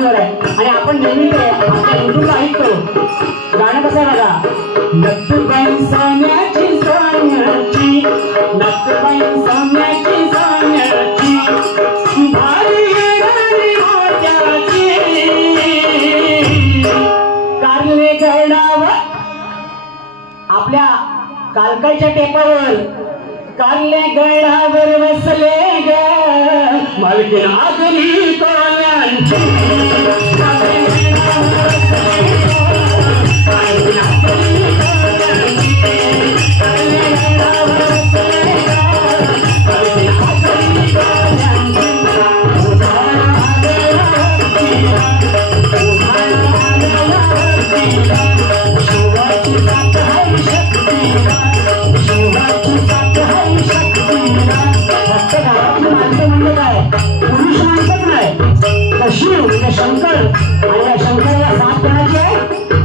पाठीवर आहे आणि आपण नेहमी ते आपल्या युट्यूबला ऐकतो. गाणं कसं आहे बघा. नटबाई सोन्याची सोन्याची नटबाई सोन्याची सोन्याची भारी गाणी मोत्याची कारले गडावर आपल्या कालकाच्या टेपावर कारले गडावर बसले ग मालकीन आगरी कोल्यांची शिव शंकर आणि या शंकरला साथ कोणाची आहे.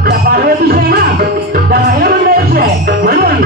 त्या पार्वतीची आहे ना, त्या महिला मंडळाची आहे. म्हणून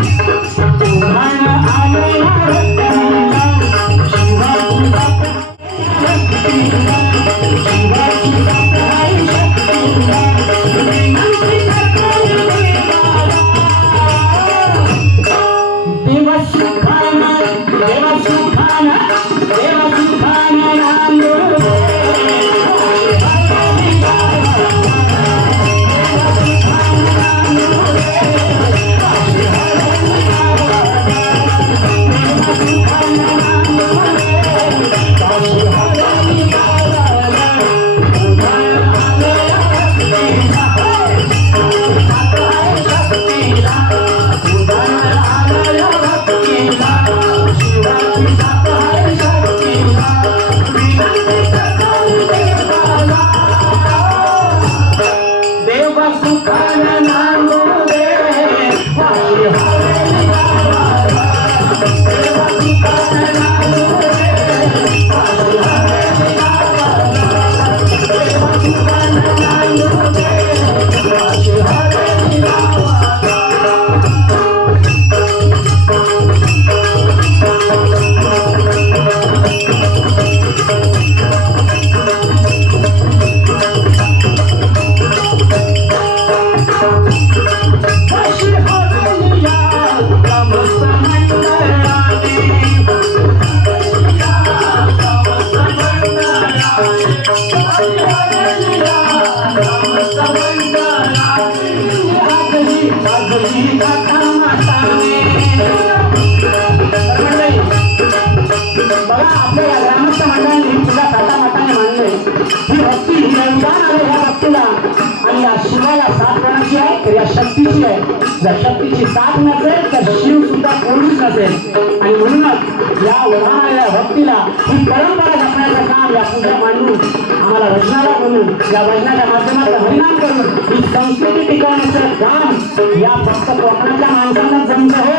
शक्तीची आहे. जर शक्तीची साथ नसेल तर शिव सुद्धा कोणीच नसेल. आणि म्हणूनच या वराला भक्तीला ही परंपरा जपण्याचं काम या पूजा मांडून आम्हाला रचनाला बोलून या भजनाच्या माध्यमातून हरिनाम करून ही संस्कृती टिकवण्याचं काम या फक्त कोकणातल्या माणसांना जमतं हो.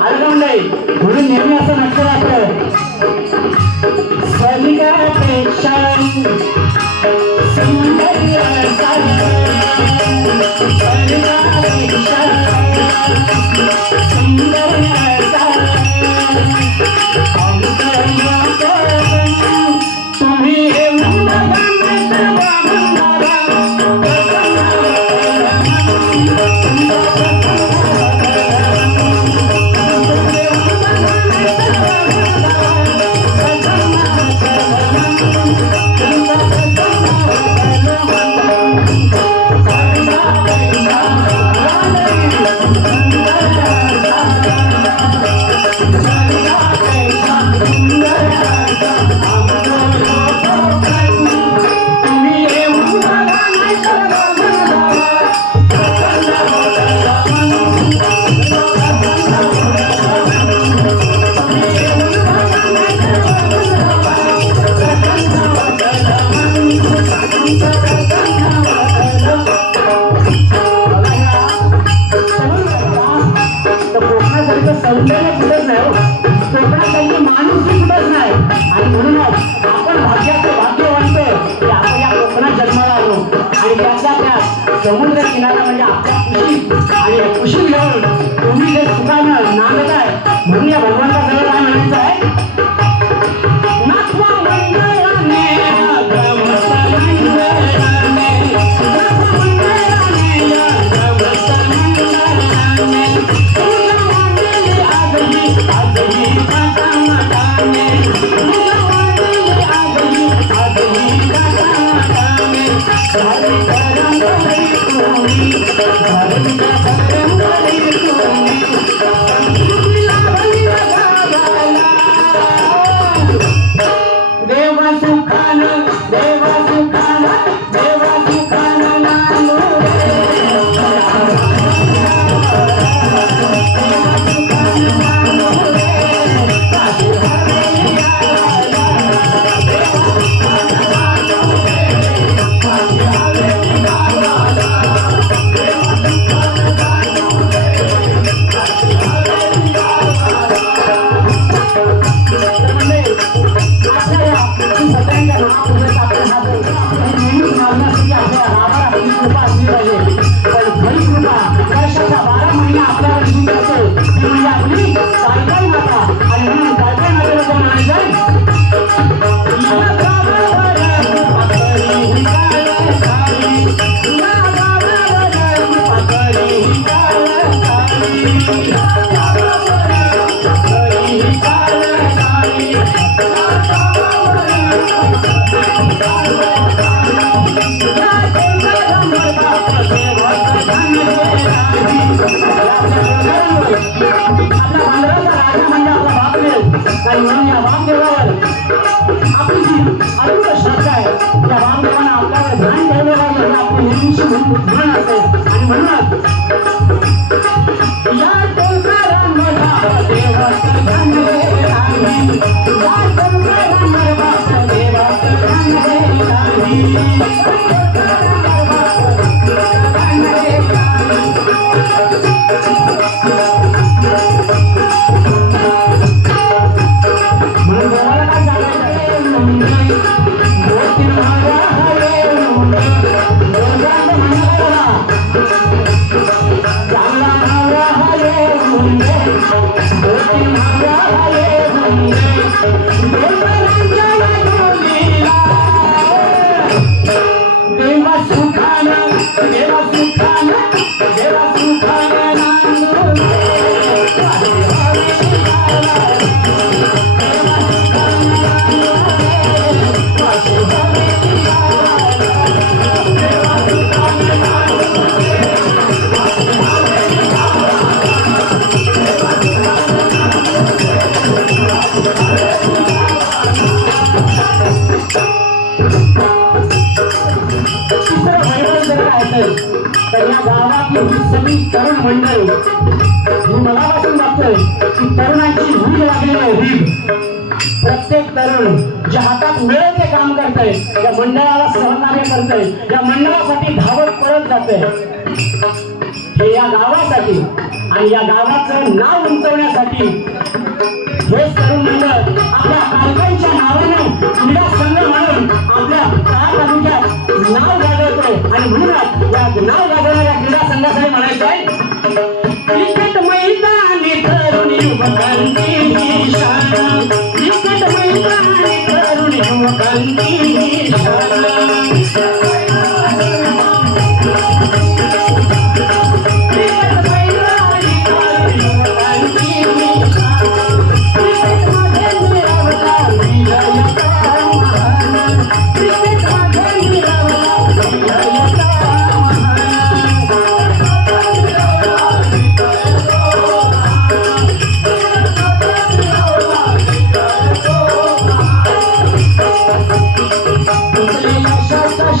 आलं नाही म्हणून नेहमी असं नक्की वाटतं स्वर्गापेक्षा समुद्र किनारा म्हणजे आपल्या खुशी आणि खुशी घेऊन तुम्ही जे सुखानं नांदताय म्हणून या भगवंता सगळं काय म्हणायचं आहे. नाचवा मंडळाने तर या गावातली सगळी तरुण मंडळी मी मनापासून बघतोय की तरुणांची भूल लागलेली आहे भीड. प्रत्येक तरुण ज्या हातात मिळेल ते काम करतंय, या मंडळाला सहकार्य करतंय, या मंडळासाठी धावत पळत जातंय. हे या गावासाठी आणि या गावाचं नाव उंचवण्यासाठी हे तरुण मंडळ आपल्या पालकांच्या नावाने क्रीडा संघ म्हणून आपल्या तालुक्यात नाव गाजवतोय. आणि म्हणूनच या नाव गाजवणाऱ्या क्रीडा संघासाठी म्हणायचं आहे, क्रिकेट मैदानी तरुण युवकांची ही शाळा, क्रिकेट मैदानी तरुण युवकांची ही शाळा.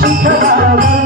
शिखरावर